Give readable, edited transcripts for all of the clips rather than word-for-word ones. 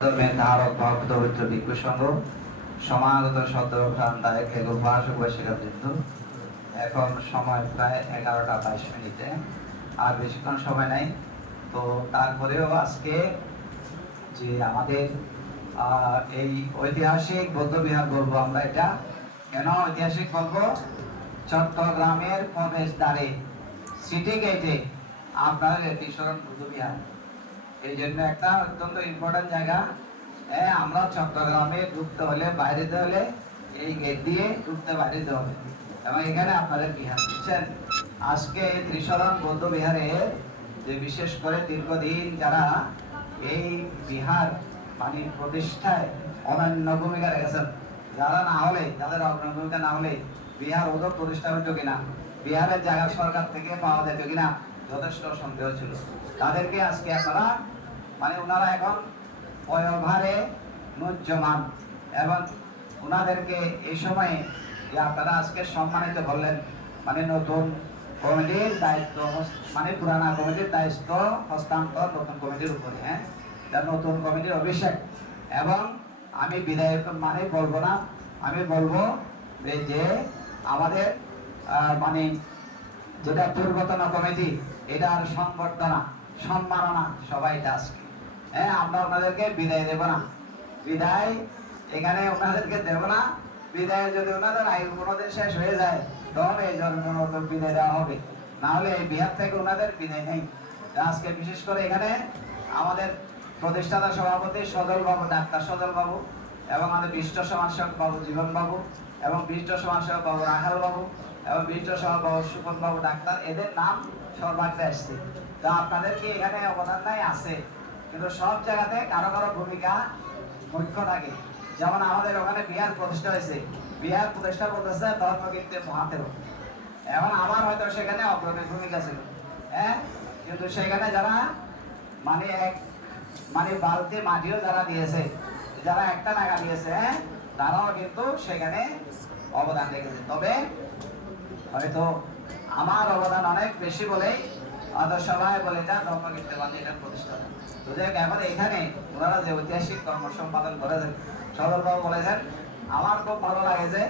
ধারক ভক্ত পবিত্র ভিক্ষু সংঘ সমাগত সদ্যপ্রাণ দায়ক উপাসক বৈশিকাবৃন্দ, এখন সময় প্রায় 11টা 22 মিনিটে, আর বেশিক্ষণ সময় নাই। তো তারপরেও আজকে যে আমাদের এই ঐতিহাসিক বৌদ্ধবিহার বলবো আমরা, এটা কেন ঐতিহাসিক বলবো? চট্টগ্রামের প্রবেশদ্বারে সিটি গেটে আপনার তীশ্বরণ বৌদ্ধবিহার, এই জন্য একটা অত্যন্ত ইম্পর্টেন্ট জায়গা। আমরা চট্টগ্রামে ঢুকতে হলে, বাইরে যেতে হলে এই গেট দিয়ে ঢুকতে বাইরে যেতে হবে, এবং এখানে আপনাদের বিহার বুঝছেন। আজকে এই ত্রিশরণ বৌদ্ধ বিহারে যে বিশেষ করে দীর্ঘদিন যারা এই বিহার মানে প্রতিষ্ঠায় অনন্য ভূমিকা রেখেছেন, যারা না হলে, যাদের অগ্রণী ভূমিকা না হলে বিহার ওদের প্রতিষ্ঠা হইত কিনা, বিহারের জায়গা সরকার থেকে পাওয়া যেত কিনা, যথেষ্ট সন্দেহ ছিল। তাদেরকে আজকে আপনারা মানে ওনারা এখন পয়ভারে নুজ্জমান, এবং ওনাদেরকে এই সময়ে আপনারা আজকে সম্মানিত করলেন। মানে নতুন কমিটির দায়িত্ব, মানে পুরানা কমিটির দায়িত্ব হস্তান্তর নতুন কমিটির উপরে। নতুন কমিটির অভিষেক। এবং আমি বিদায় মানে বলবো না, আমি বলবো যে আমাদের মানে যেটা পূর্বতন কমিটি, এটার সংবর্ধনা সম্মাননা সবাই আজকে। আমরা ওনাদেরকে বিদায় দেব না, বিদায় এখানে ওনাদেরকে দেব না। বিদায় যদি ওনাদের আয়ু কোনোদিন শেষ হয়ে যায়, তখন এই জন্য নতুন বিদায় দেওয়া হবে, না হলে এই বিহার থেকে ওনাদের বিদায় নেই। আজকে বিশেষ করে এখানে আমাদের প্রতিষ্ঠাতা সভাপতি সজল বাবু, ডাক্তার সজল বাবু, এবং আমাদের বিশিষ্ট সমাজসেবক বাবু জীবন বাবু, এবং বিশিষ্ট সমাজসেবক বাবু রাখাল বাবু, এবং বিশিষ্ট সমাজ বাবু সুপন বাবু ডাক্তার, এদের নাম সর্বাগ্রে আসছে। তো আপনাদের কি এখানে অবদান নাই? আছে, কিন্তু সব জায়গাতে কারো কারো ভূমিকা মুখ্য থাকে। যেমন আমাদের ওখানে বিহার প্রতিষ্ঠা হয়েছে, বিহার প্রতিষ্ঠা করতেছে ধর্মকীর্তি মহাতের, এখন আমার হয়তো সেখানে অগ্রণী ভূমিকা ছিল। কিন্তু সেখানে যারা মানে মানে বালতি মাটিও যারা দিয়েছে, যারা একটা টাকা দিয়েছে, তারাও কিন্তু সেখানে অবদান রেখেছে। তবে হয়তো আমার অবদান অনেক বেশি বলেই সবাই বলে এটা ধর্মকীর্তিবাদী, এটা প্রতিষ্ঠা। তো যাই হোক, এখানে ওনারা যে ঐতিহাসিক কর্ম সম্পাদন করেছেন, সদরবাবু বলেছেন, আমার খুব ভালো লাগে যে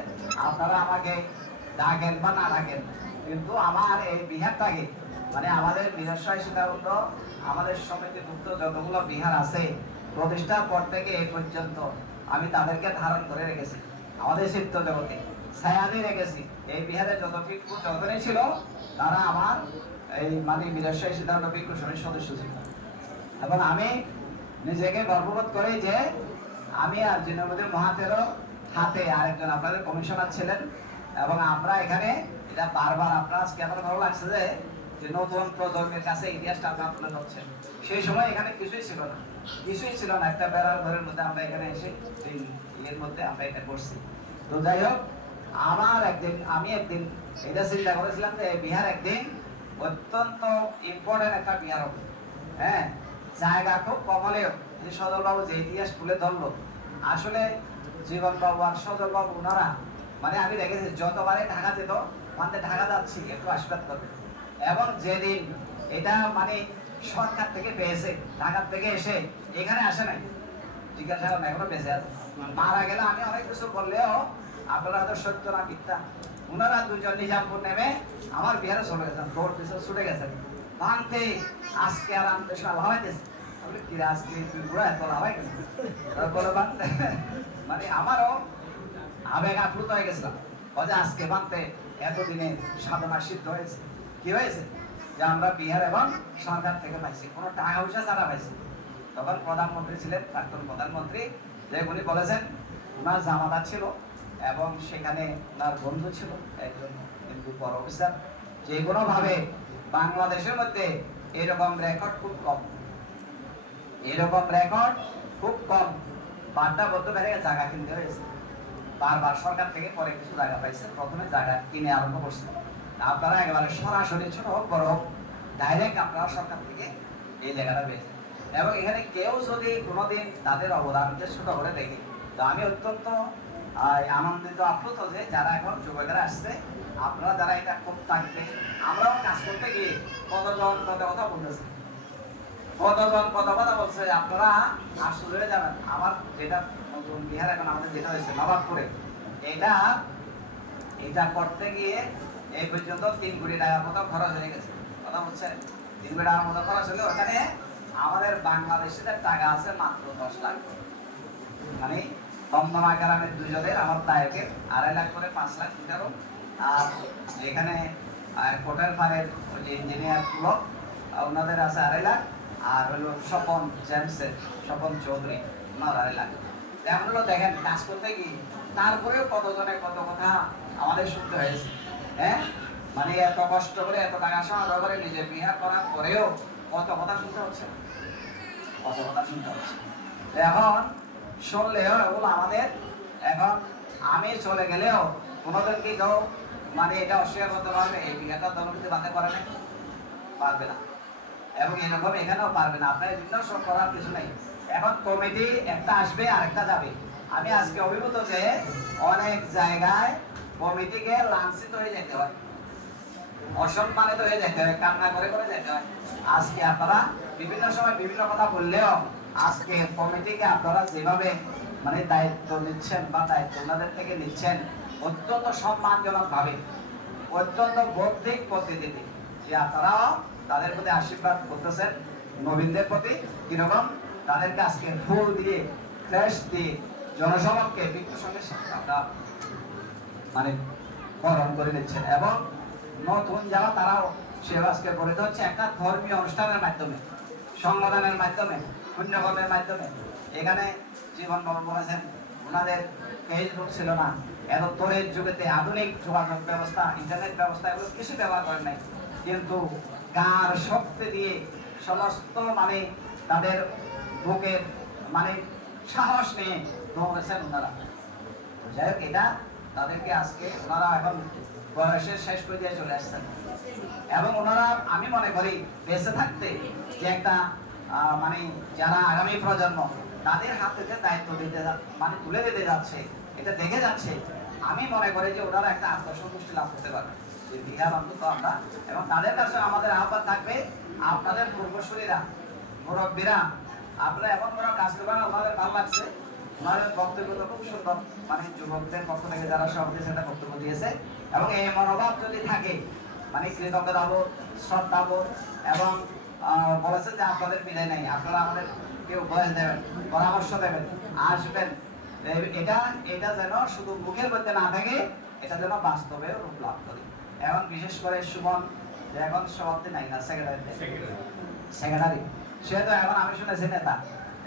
আপনারা আমাকে ডাকেন বা না ডাকেন, কিন্তু আমার এই বিহারটাকে মানে আমাদের নিরস্বয় সীতাকুণ্ড, আমাদের সমিতিভুক্ত যতগুলো বিহার আছে প্রতিষ্ঠার পর থেকে এই পর্যন্ত আমি তাদেরকে ধারণ করে রেখেছি, আমাদের চিত্ত জগতে ছায়াদি রেখেছি। এই বিহারে যত ভিক্ষু যতদিনই ছিল, তারা আমার এই মানে নিরস্বয় সীতাকুণ্ড ভিক্ষু সমিতির সদস্য ছিল। এবং আমি নিজেকে গর্ববোধ করি যে আমি আর জিনবুদ্দিন মহাতেরও হাতে আরেকজন আপনাদের কমিশনার ছিলেন, এবং আমরা এখানে এটা বারবার আপনার আজকে আমার ভালো লাগছে যে নতুন প্রজন্মের কাছে ইতিহাসটা আপনারা তুলে ধরছেন। সেই সময় এখানে কিছুই ছিল না, কিছুই ছিল না, একটা বেড়ার ঘরের মধ্যে আমরা এখানে এসে এর মধ্যে আমরা এটা করছি। তো যাই হোক, আমি একদিন এটা চিন্তা করেছিলাম যে বিহার একদিন অত্যন্ত ইম্পর্টেন্ট একটা বিহার হবে। জায়গা খুব কমলেও যে সজল বাবু যে ইতিহাস তুলে ধরলো, আসলে জীবন বাবু আর সজল বাবু ওনারা মানে আমি দেখেছি যতবারে ঢাকা যেত, মানে ঢাকা যাচ্ছি একটু আশীর্বাদ করবে। এবং যেদিন এটা মানে সরকার থেকে পেয়েছে, ঢাকার থেকে এসে এখানে আসে নাই, জিজ্ঞাসা করেন এখনো বেঁচে আছে। মারা গেলে আমি অনেক কিছু বললেও আপনারা তো সত্য না মিথ্যা। ওনারা দুজন নিজামপুর নেমে আমার বিহারে চলে গেছেন, দৌড় পিছনে ছুটে গেছেন ভাঙতে। আজকে আর আনতে হওয়াইতেছে আজকে ঘোরা এত লাভ হয় মানে আমারও আবেগ আপ্লুত হয়ে গেছিলাম যে আজকে ভাঙতে এতদিনে সাধনা সিদ্ধ হয়েছে। কি হয়েছে? যে আমরা বিহার এবং সরকার থেকে পাইছি, কোনো টাকা পয়সা ছাড়া পাইছি। তখন প্রধানমন্ত্রী ছিলেন, প্রাক্তন প্রধানমন্ত্রী, যে উনি বলেছেন ওনার জামাতা ছিল এবং সেখানে ওনার বন্ধু ছিল একজন হিন্দু বড় অফিসার, যে কোনো ভাবে বাংলাদেশের মধ্যে এরকম রেকর্ড খুব কম, এরকম রেকর্ড খুব কম। বাড্ডা বদ্ধ বেড়ে জায়গা কিনতে হয়েছে বারবার সরকার থেকে, পরে কিছু জায়গা পাইছে, প্রথমে জায়গা কিনে আরম্ভ করছে। আপনারা একেবারে সরাসরি ছোট হোক বড় হোক, ডাইরেক্ট আপনারা সরকার থেকে এই জায়গাটা পেয়েছেন। এবং এখানে কেউ যদি কোনোদিন তাদের অবদানকে ছোট করে দেখে, তো আমি অত্যন্ত আনন্দিত আপ্লুত যে যারা এখন যুবকেরা আসছে, আপনারা যারা এটা খুব থাকবে, আমরাও কাজ করতে গিয়ে কতজন কত কথা বলতেছে, কতজন কত কথা বলছে, আপনারা আশ্চর্য হয়ে যাবেন। আমার যেটা নতুন বিহার এখন আমাদের যেটা হয়েছে নবাবপুরে, এটা এটা করতে গিয়ে এই পর্যন্ত 3 কোটি টাকার মতো খরচ হয়ে গেছে। কথা বলছেন, 3 কোটি টাকার মতো খরচ হলে ওখানে আমাদের বাংলাদেশের টাকা আছে মাত্র 10 লাখ। মানে দমদমা গ্রামের দুজনের আমার দায়কের 2.5 লাখ করে 5 লাখ দিতাম। আর এখানে কোটাল ফারের ওই যে ইঞ্জিনিয়ার ব্লক ওনাদের আছে 2.5 লাখ। আর হলো স্বপন জেমসের, স্বপন চৌধুরী, ওনার 2.5 লাখ। তেমন হলো দেখেন কাজ করতে গিয়ে তারপরেও কতজনের কত কথা আমাদের শুনতে হয়েছে। হ্যাঁ, মানে এত কষ্ট করে এত টাকা সংগ্রহ করে নিজের বিহার করার পরেও কত কথা শুনতে হচ্ছে, কত কথা শুনতে হচ্ছে। এখন শুনলেও এগুলো আমাদের, এখন আমি চলে গেলেও কোনোদিন কি কেউ মানে এটা অস্বীকার করতে পারবে এই বিহারটা দলনীতি বাধা করে না? পারবে না। এবং এরকম এখানেও পারবে না। আপনার বিভিন্ন সব করার কিছু নেই। এখন কমিটি একটা আসবে আর একটা যাবে। আমি আজকে অভিভূত যে অনেক জায়গায় কমিটিকে লাঞ্ছিত হয়ে যেতে হয়, অসম্মানিত হয়ে যেতে হয়, কান্না করে করে যেতে হয়। আজকে আপনারা বিভিন্ন সময় বিভিন্ন কথা বললেও আজকে কমিটিকে আপনারা যেভাবে মানে দায়িত্ব নিচ্ছেন বা দায়িত্ব ওনাদের থেকে নিচ্ছেন অত্যন্ত সম্মানজনক ভাবে, অত্যন্ত বৌদ্ধিক পদ্ধতিতে যে আপনারাও তাদের প্রতি আশীর্বাদ করতেছেন। নবীনদের প্রতি কিরকম তাদেরকে আজকে ফুল দিয়ে ফ্ল্যাশ দিয়ে জনসমক্ষে মৃত্যুর সঙ্গে আপনারা মানে বরণ করে নিচ্ছেন। এবং নতুন যারা তারাও সেবা আজকে পরিণত হচ্ছে একটা ধর্মীয় অনুষ্ঠানের মাধ্যমে, সংগঠনের মাধ্যমে, পুণ্যকর্মের মাধ্যমে। এখানে জীবন বাবু বলেছেন ওনাদের ফেসবুক ছিল না, এত তরের যুগেতে আধুনিক যোগাযোগ ব্যবস্থা, ইন্টারনেট ব্যবস্থা এগুলো কিছু ব্যবহার করেন নাই, কিন্তু গার শক্তি দিয়ে সমস্ত মানে তাদের বুকের মানে সাহস নিয়ে দৌড়েছেন ওনারা। যাই হোক, এটা তাদেরকে আজকে ওনারা এখন বয়সের শেষ পর্যায়ে চলে আসছেন এবং ওনারা আমি মনে করি বেঁচে থাকতে যে একটা মানে যারা আগামী প্রজন্ম তাদের হাত থেকে দায়িত্ব দিতে মানে তুলে দিতে যাচ্ছে, এটা দেখে যাচ্ছে। আমি মনে করি যে ওনারা একটা আত্মসন্তুষ্টি লাভ করতে পারবে যে বিহার অন্তত আমরা। এবং তাদের কাছে আমাদের আহ্বান থাকবে, আপনাদের পূর্বসূরীরা মুরব্বীরা আপনারা এমন কোনো কাজ করবেন, আমাদের ভালো লাগছে ওনাদের বক্তব্যটা খুব সুন্দর, মানে যুবকদের পক্ষ থেকে যারা সভাপতি সেটা বক্তব্য দিয়েছে। এবং এই মনোভাব যদি থাকে মানে কৃতজ্ঞতাবোধ, শ্রদ্ধাবোধ এবং বলেছেন যে আপনাদের বিদায় নেই, আপনারা আমাদের কেউ উপদেশ দেবেন, পরামর্শ দেবেন, আসবেন। এটা এটা যেন শুধু মুখের মধ্যে না থাকে, এটা যেন বাস্তবে রূপ লাভ করে। এখন বিশেষ করে সুমন যে এখন সভাপতি নাই না, সেক্রেটারি, সে তো এখন আমি শুনেছি নেতা।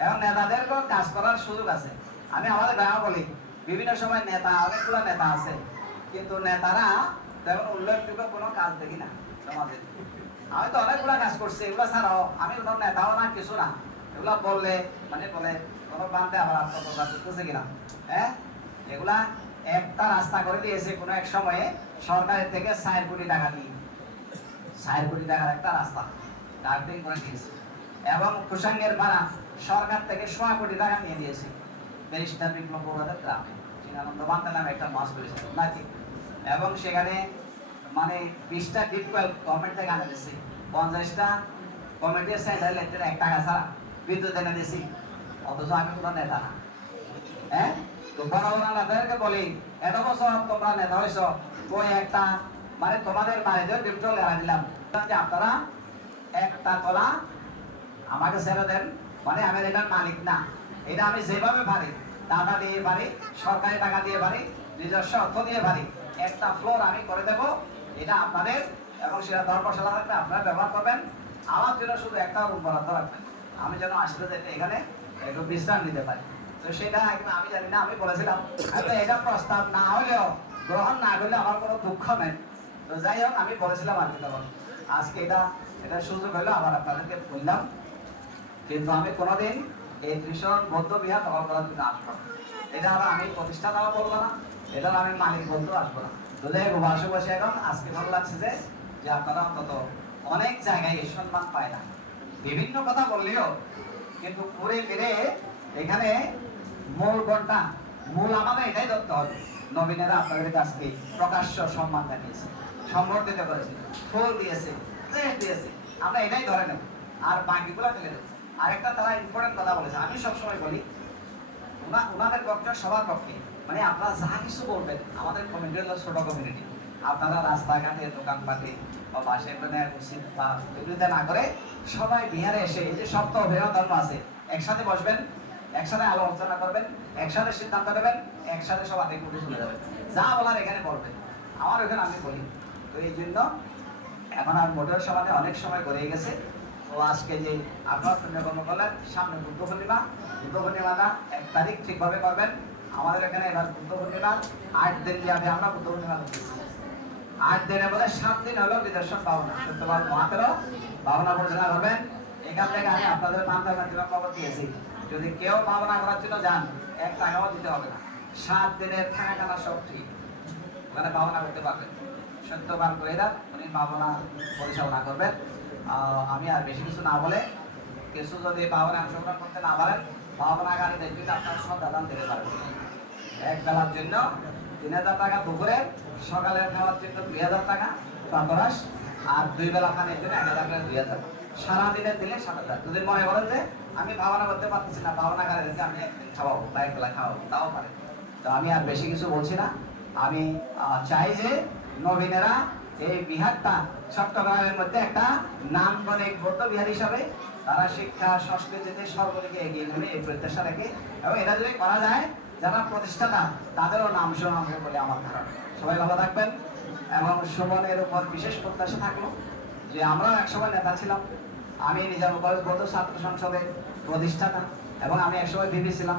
এখন নেতাদের কাজ করার সুযোগ আছে। আমি আমাদের গ্রামে বলি বিভিন্ন সময় নেতা, অনেকগুলো নেতা আছে, কিন্তু নেতারা তেমন উল্লেখযোগ্য কোনো কাজ দেখি না সমাজে। আমি তো অনেকগুলো কাজ করছি, এগুলো ছাড়াও আমি কোনো নেতাও না কিছু না। এগুলো বললে মানে বলে কোনো বান্ধে আবার আত্মপ্রচার করতেছে কিনা। হ্যাঁ, এগুলা একটা রাস্তা করে দিয়েছে কোনো এক সময়ে সরকারের থেকে 4 কোটি টাকা নিয়ে, 4 কোটি টাকার একটা রাস্তা কার্পিং করে দিয়েছে। এবং কুসাঙ্গের ভাড়া সরকার থেকে 1.5 কোটি টাকা নিয়ে দিয়েছে ব্যারিস্টার বিপ্লব বড়ুয়াদের গ্রামে, চিনানন্দ বান্ধা নামে একটা মাছ করেছে নাকি। এবং সেখানে মানে 20টা ডিপ ওয়েল গভর্নমেন্ট থেকে আনে দিয়েছে, 50টা কমিটির স্যালারি লেটার 1 টাকা ছাড়া বিদ্যুৎ এনে দিয়েছি, অথচ আমি কোনো নেতা না। হ্যাঁ, তো বড় বড় নেতাদেরকে বলি এত বছর তোমরা নেতা হয়েছ, ওই একটা মানে তোমাদের বাড়িতে ডিপটল এরা দিলাম যে আপনারা একটা কলা আমাকে ছেড়ে দেন, মানে আমি এটার মালিক না, এটা আমি যেভাবে পারি টাকা দিয়ে পারি, সরকারি টাকা দিয়ে পারি, নিজস্ব অর্থ দিয়ে পারি, একটা ফ্লোর আমি করে দেব, এটা আপনাদের। এবং সেটা ধর্মশালা থাকবে, আপনারা ব্যবহার করবেন। আমার জন্য শুধু একটা রুম বরাদ্দ রাখবেন, আমি যেন আসলে যেতে এখানে একটু বিশ্রাম নিতে পারি। তো সেটা আমি জানি না, আমি বলেছিলাম এটা প্রস্তাব না হলেও গ্রহণ না করলে আমার কোনো দুঃখ নেই। তো যাই হোক, আমি বলেছিলাম আর কি, তখন আজকে এটা সুযোগ হলো আবার আপনাদেরকে বললাম। কিন্তু আমি কোনোদিন এই ত্রিশরণ বৌদ্ধ বিহার দখল করার জন্য আসবো না, এটা আবার আমি প্রতিষ্ঠা দেওয়া বলবো না, এটা আমি মালিক বলতেও আসবো না। তো যাই হোক, বসে বসে এখন আজকে ভালো লাগছে যে আপনারা অন্তত অনেক জায়গায় এই সম্মান পায় না, বিভিন্ন কথা বললেও কিন্তু ঘুরে ফিরে এখানে মূল ঘন্টা মূল আমাদের এটাই ধরতে হবে। নবীনেরা আপনাদের কাছে প্রকাশ্য সম্মান জানিয়েছে, সম্বর্ধিত করেছে, ফুল দিয়েছে, দিয়েছে, আমরা এটাই ধরে নেব। আর বাকিগুলো ফেলে দেবো। আরেকটা তারা ইম্পর্টেন্ট কথা বলেছে, আমি সবসময় বলি ওনাদের পক্ষে সবার পক্ষে, মানে আপনারা যা কিছু বলবেন, আমাদের কমিউনিটি হলো ছোট কমিউনিটি, আপনারা রাস্তাঘাটে দোকানপাটে বা বাসে উচিত বা এগুলিতে না করে সবাই বিহারে এসে এই যে সপ্তাহ অভিনয় ধর্ম আছে, একসাথে বসবেন, একসাথে আলোচনা করবেন, একসাথে সিদ্ধান্ত নেবেন, একসাথে সব আগে উঠে চলে যাবেন, যা বলার এখানে বলবেন, আমার ওখানে আমি বলি। তো এই জন্য এখন আর মোটর সমানে অনেক সময় গড়িয়ে গেছে। তো আজকে যে আপনার পুণ্যকর্ম করলেন, সামনে বুদ্ধ পূর্ণিমা, বুদ্ধ পূর্ণিমাটা 1 তারিখ ঠিকভাবে করবেন। আমাদের এখানে এবার বুদ্ধ পূর্ণিমা 8 দিন যাবে, আমরা বুদ্ধ পূর্ণিমা করতেছি 8 দিনের মধ্যে 7 দিন হলো নিদর্শন পাওনা, সত্যবান মহাতেরো ভাবনা পরিচালনা করবেন। এখান থেকে আমি আপনাদের মানতে খবর দিয়েছি, যদি কেউ ভাবনা করার জন্য যান 1 টাকাও দিতে হবে না, 7 দিনের থাকা খানা সব ঠিক, ওখানে ভাবনা করতে পারবেন। সত্যবান কইরা উনি ভাবনা পরিচালনা করবেন। আমি আর বেশি কিছু না বলে, কিছু যদি ভাবনা অংশগ্রহণ করতে না পারেন, ভাবনাগারে দেখবেন আপনার সব দাদান দিতে পারবেন। এক বেলার জন্য 3000 টাকা, দুপুরে সকালের খাওয়ার জন্য 2000 টাকা প্রাতরাশ, আর 2 বেলা খানের জন্য 1000 টাকা 2000, সারাদিনের দিলে 7000। যদি মনে করেন যে আমি ভাবনা করতে পারতেছি না, ভাবনাগারে রেখে আমি একদিন খাওয়াবো বা 1 বেলা খাওয়াবো, তাও পারে। তো আমি আর বেশি কিছু বলছি না। আমি চাই যে নবীনেরা এই বিহারটা চট্টগ্রামের মধ্যে একটা নামকনিক বৌদ্ধ বিহার হিসাবে তারা শিক্ষা সংস্কৃতিতে সর্বদিকে এগিয়ে নেবে, এই প্রত্যাশা রেখে। এবং এটা যদি করা যায়, যারা প্রতিষ্ঠাতা তাদেরও নাম শোনা হবে বলে আমার ধারণা। সবাই ভালো থাকবেন। এবং সুমনের উপর বিশেষ প্রত্যাশা থাকলো যে আমরাও একসময় নেতা ছিলাম। আমি নিজাম কলেজ বৌদ্ধ ছাত্র সংসদের প্রতিষ্ঠাতা, এবং আমি একসময় ভিপি ছিলাম,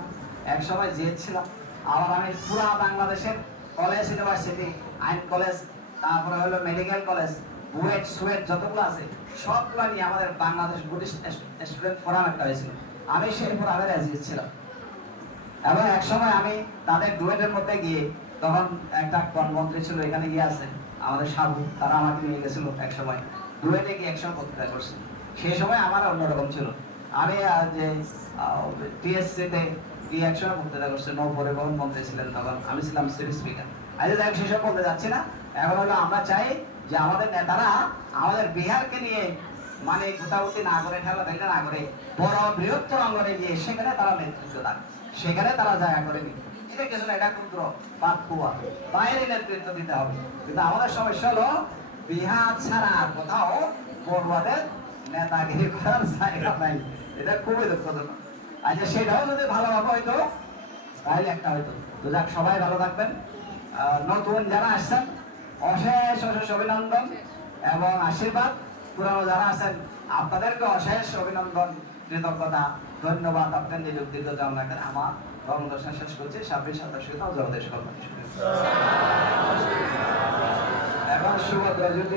একসময় জিএস ছিলাম। আবার আমি পুরা বাংলাদেশের কলেজ, ইউনিভার্সিটি, আইন কলেজ, তারপরে হলো মেডিকেল কলেজ, বুয়েট সুয়েট যতগুলো আছে সবগুলো নিয়ে আমাদের বাংলাদেশ বুদ্ধিস্ট স্টুডেন্ট ফোরাম একটা হয়েছিল, আমি সেই ফোরামের এজিএস ছিলাম। এবং একসময় আমি তাদের ডুয়েটের মধ্যে গিয়ে, তখন একটা মন্ত্রী ছিল এখানে গিয়ে আছে আমাদের সাবু, তারা আমাকে নিয়ে গেছিল একসময় ডুয়েটে গিয়ে একসময় বক্তৃতা করছি। সেই সময় আমার অন্যরকম ছিল, আমি যে টিএসসিতে গিয়ে একসময় বক্তৃতা করছি, নৌ পরিবহন মন্ত্রী ছিলেন তখন, আমি ছিলাম সিভিল স্পিকার। আজ যাই সেসব বলতে যাচ্ছি না। এখন হলো আমরা চাই যে আমাদের নেতারা আমাদের বিহারকে নিয়ে মানে গোটাগুটি না করে, ঠেলা ঠেলা না করে, বড় বৃহত্তর অঙ্গনে গিয়ে সেখানে তারা নেতৃত্ব দেন, সেখানে তারা জায়গা করে নি। এটা কিছু না, এটা ক্ষুদ্র পাত কুয়া, বাইরে নেতৃত্ব দিতে হবে। কিন্তু আমাদের সমস্যা হলো বিহার ছাড়া আর কোথাও বড়ুয়াদের নেতাগিরি করার জায়গা নাই। এটা খুবই দুঃখজনক। আচ্ছা, সেটাও যদি ভালোভাবে হইতো তাহলে একটা হইতো। তো যাক, সবাই ভালো থাকবেন। নতুন যারা আসছেন অশেষ অশেষ অভিনন্দন এবং আশীর্বাদ। পুরানো যারা আছেন আপনাদেরকে অশেষ অভিনন্দন, কৃতজ্ঞতা, ধন্যবাদ। আপনার নিযোগ দীর্ঘ কামনা করে আমার কর্মদর্শন শেষ করছি। 26-27 জগদেশ কর্ম। এবং সুভদ্রা যদি